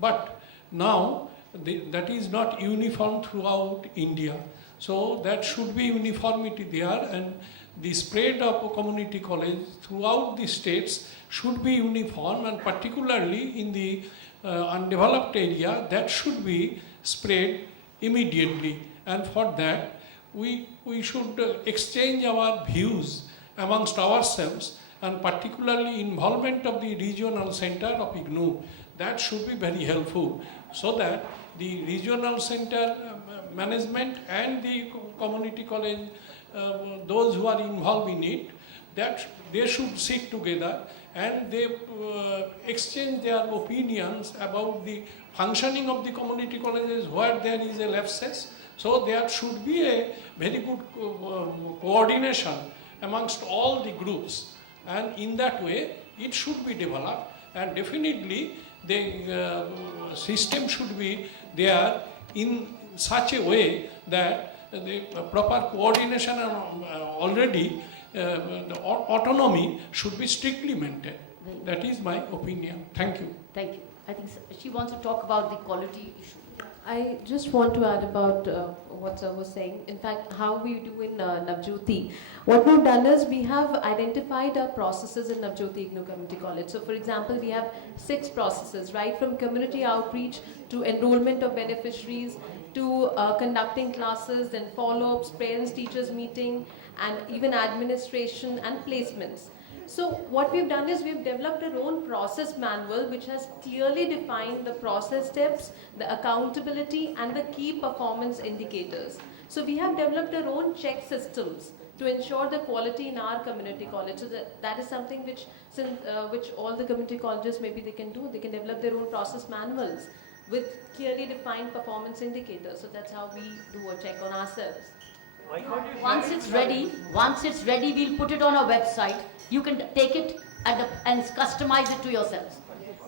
But now that is not uniform throughout India. So that should be uniformity there, and the spread of community college throughout the states should be uniform, and particularly in the undeveloped area, that should be spread immediately. And for that, we should exchange our views amongst ourselves, and particularly involvement of the regional center of IGNOU. That should be very helpful, so that the regional center management and the community college, those who are involved in it, that they should sit together and they exchange their opinions about the functioning of the community colleges where there is a lapses. So there should be a very good coordination amongst all the groups, and in that way it should be developed, and definitely the system should be there in such a way that the proper coordination and already the autonomy should be strictly maintained. That is my opinion. Thank you. Thank you. I think she wants to talk about the quality issue. I just want to add about what sir was saying. In fact, how we do in Navjyoti. What we've done is we have identified our processes in Navjyoti IGNOU Community College. So for example, we have 6 processes, right from community outreach to enrollment of beneficiaries to conducting classes, then follow-ups, parents, teachers meeting, and even administration and placements. So what we've done is we've developed our own process manual which has clearly defined the process steps, the accountability and the key performance indicators. So we have developed our own check systems to ensure the quality in our community college. So that is something which all the community colleges maybe they can do. They can develop their own process manuals with clearly defined performance indicators. So that's how we do a check on ourselves. Once it's ready, we'll put it on our website. You can take it and customize it to yourselves.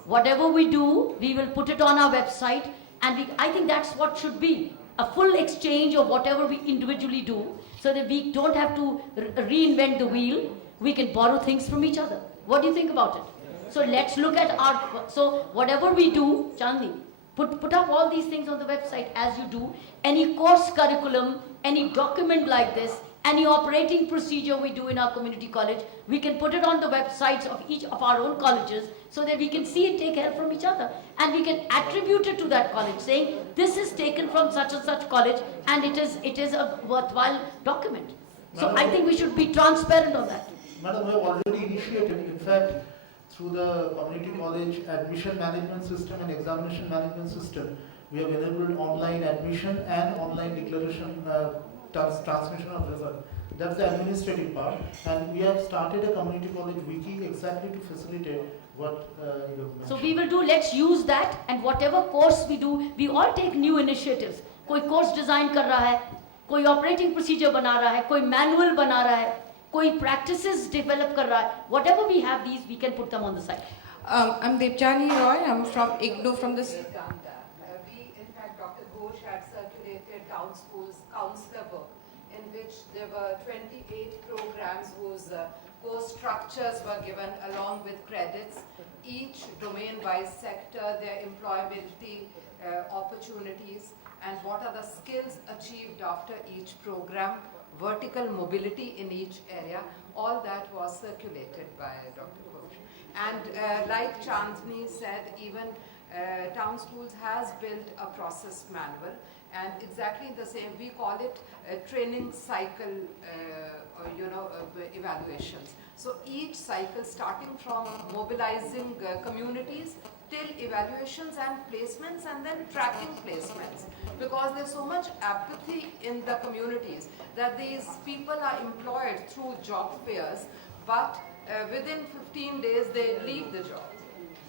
Whatever we do, we will put it on our website, and I think that's what should be, a full exchange of whatever we individually do, so that we don't have to reinvent the wheel. We can borrow things from each other. What do you think about it? So let's look at so whatever we do, Chandni, put up all these things on the website as you do. Any course curriculum, any document like this, any operating procedure we do in our community college, we can put it on the websites of each of our own colleges so that we can see it, take help from each other, and we can attribute it to that college, saying this is taken from such and such college, and it is a worthwhile document. So I think we should be transparent on that. Madam, we have already initiated, in fact, through the community college admission management system and examination management system, we have enabled online admission and online declaration transmission of result. That's the administrative part, and we have started a community college wiki exactly to facilitate what you have mentioned. So we will do, let's use that, and whatever course we do, we all take new initiatives. कोई course design कर रहा है, कोई operating procedure बना रहा है, कोई manual बना रहा है, कोई practices develop कर रहा है. Whatever we have, these we can put them on the site. I'm Debjani Roy. I'm from IGNOU from this. In fact, Dr. Ghosh had circulated town schools counselor book, in which there were 28 programs whose course structures were given along with credits, each domain-wise sector, their employability opportunities, and what are the skills achieved after each program, vertical mobility in each area. All that was circulated by Dr. Ghosh. And like Chandni said, even Town Schools has built a process manual, and exactly the same, we call it training cycle evaluations. So each cycle, starting from mobilizing communities till evaluations and placements, and then tracking placements, because there's so much apathy in the communities that these people are employed through job fairs, but within 15 days they leave the job.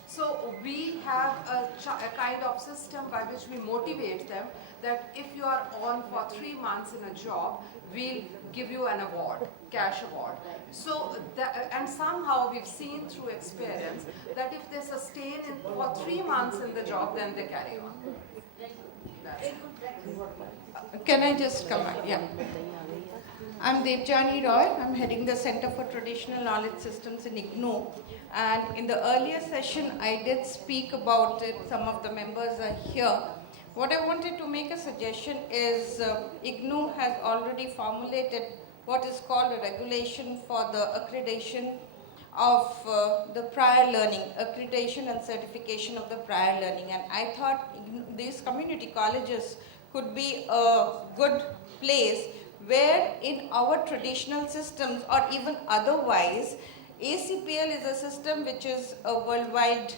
So we have a kind of system by which we motivate them that if you are on for 3 months in a job, we'll give you an award, cash award. So, and somehow we've seen through experience that if they sustain for 3 months in the job, then they carry on. Can I just come back? Yeah. I'm Devjani Roy. I'm heading the Center for Traditional Knowledge Systems in IGNOU. And in the earlier session, I did speak about it. Some of the members are here. What I wanted to make a suggestion is IGNOU has already formulated what is called a regulation for the accreditation of the prior learning, accreditation and certification of the prior learning. And I thought these community colleges could be a good place where in our traditional systems or even otherwise, ACPL is a system which is a worldwide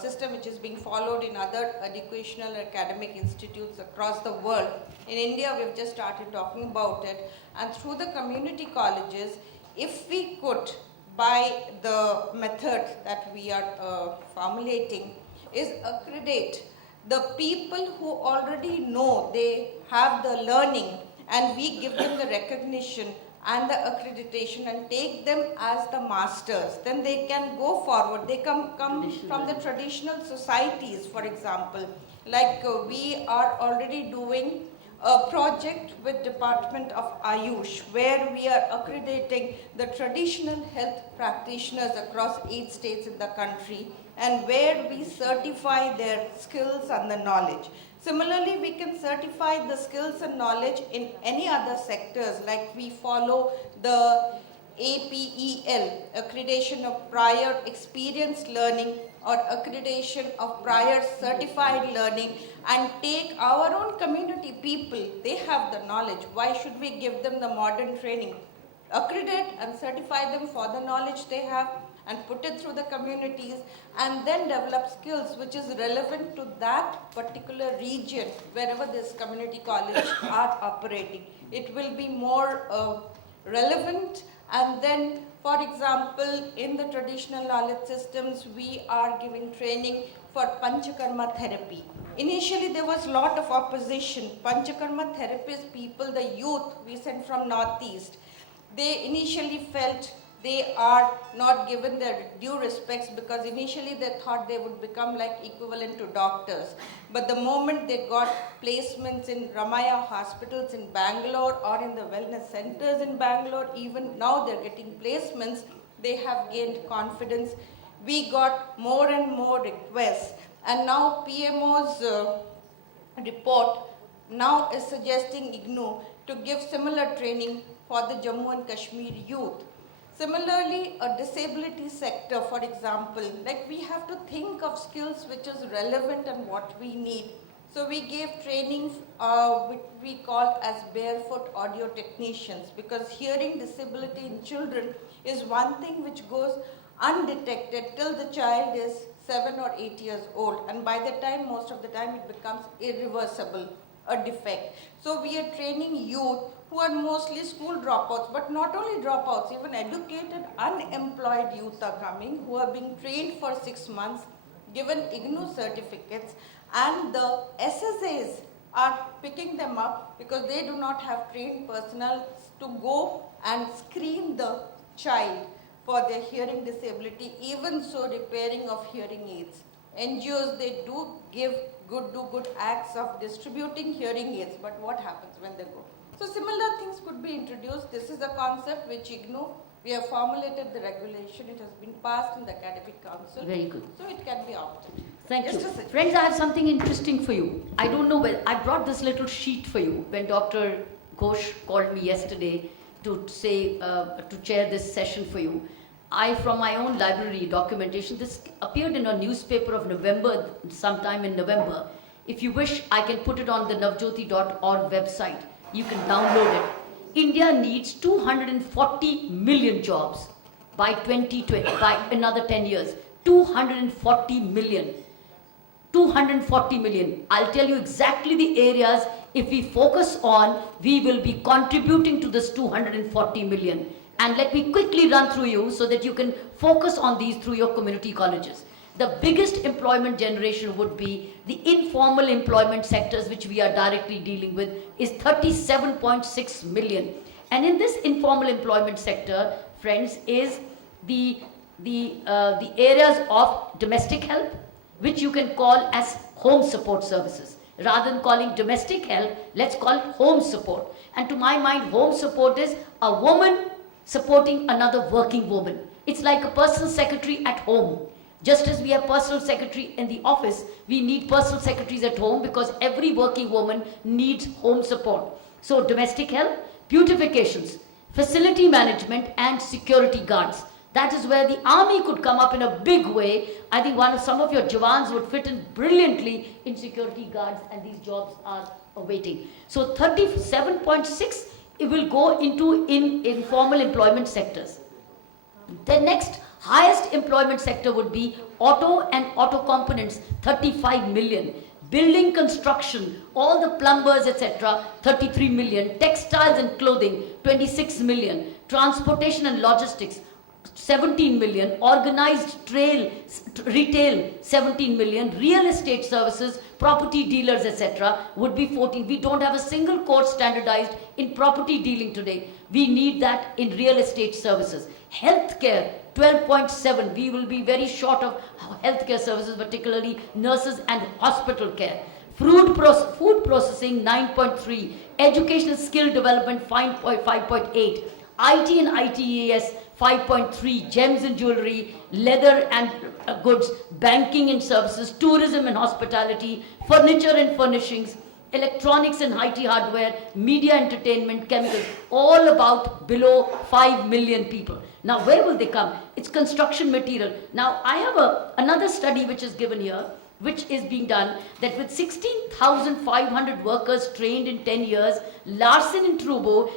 system which is being followed in other educational academic institutes across the world. In India, we've just started talking about it. And through the community colleges, if we could, by the method that we are formulating, is accredit the people who already know they have the learning, and we give them the recognition and the accreditation and take them as the masters, then they can go forward. They come from the traditional societies, for example. Like we are already doing a project with Department of Ayush, where we are accrediting the traditional health practitioners across 8 states in the country, and where we certify their skills and the knowledge. Similarly, we can certify the skills and knowledge in any other sectors, like we follow the APEL, accreditation of prior experienced learning, or accreditation of prior certified learning, and take our own community people. They have the knowledge. Why should we give them the modern training? Accredit and certify them for the knowledge they have and put it through the communities, and then develop skills which is relevant to that particular region wherever this community college are operating. It will be more relevant. And then, for example, in the traditional knowledge systems, we are giving training for Panchakarma therapy. Initially, there was a lot of opposition. Panchakarma therapists, people, the youth we sent from Northeast, they initially felt they are not given their due respects, because initially they thought they would become like equivalent to doctors. But the moment they got placements in Ramaya hospitals in Bangalore or in the wellness centers in Bangalore, even now they're getting placements, they have gained confidence. We got more and more requests, and now PMO's report now is suggesting IGNOU to give similar training for the Jammu and Kashmir youth. Similarly, a disability sector, for example, like we have to think of skills which is relevant and what we need. So we gave training which we call as barefoot audio technicians, because hearing disability in children is one thing which goes undetected till the child is 7 or 8 years old, and by the time, most of the time, it becomes irreversible, a defect. So we are training youth who are mostly school dropouts, but not only dropouts, even educated, unemployed youth are coming, who are being trained for 6 months, given IGNOU certificates, and the SSAs are picking them up because they do not have trained personnel to go and screen the child for their hearing disability, even so repairing of hearing aids. NGOs, they do good acts of distributing hearing aids, but what happens when they go? So similar things could be introduced. This is a concept which IGNOU, we have formulated the regulation, it has been passed in the Academic Council. Very good. So it can be opted. Thank you. Just a suggestion. Friends, I have something interesting for you. I don't know where, I brought this little sheet for you when Dr. Ghosh called me yesterday to say, to chair this session for you. From my own library documentation, this appeared in a newspaper of November, sometime in November. If you wish, I can put it on the navjyoti.org website. You can download it. India needs 240 million jobs by 2020, by another 10 years. 240 million. 240 million. I'll tell you exactly the areas, if we focus on, we will be contributing to this 240 million. And let me quickly run through you so that you can focus on these through your community colleges. The biggest employment generation would be the informal employment sectors, which we are directly dealing with, is 37.6 million. And in this informal employment sector, friends, is the areas of domestic help, which you can call as home support services. Rather than calling domestic help, let's call it home support. And to my mind, home support is a woman supporting another working woman. It's like a personal secretary at home. Just as we have personal secretary in the office, we need personal secretaries at home because every working woman needs home support. So domestic help, beautifications, facility management and security guards. That is where the army could come up in a big way. I think some of your Jawans would fit in brilliantly in security guards, and these jobs are awaiting. So 37.6, it will go into informal employment sectors. The next highest employment sector would be auto and auto components, 35 million. Building construction, all the plumbers, etc., 33 million. Textiles and clothing, 26 million. Transportation and logistics, 17 million. Organized retail, 17 million. Real estate services, property dealers, etc., would be 14. We don't have a single course standardized in property dealing today. We need that in real estate services. Healthcare, 12.7. We will be very short of healthcare services, particularly nurses and hospital care. Food processing, 9.3. Educational skill development, 5.8. IT and ITES, 5.3. Gems and jewelry, leather and goods, banking and services, tourism and hospitality, furniture and furnishings, electronics and IT hardware, media, entertainment, chemicals, all about below 5 million people. Now, where will they come? It's construction material. Now, I have another study which is given here, which is being done, that with 16,500 workers trained in 10 years, Larsen & Toubro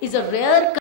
is a rare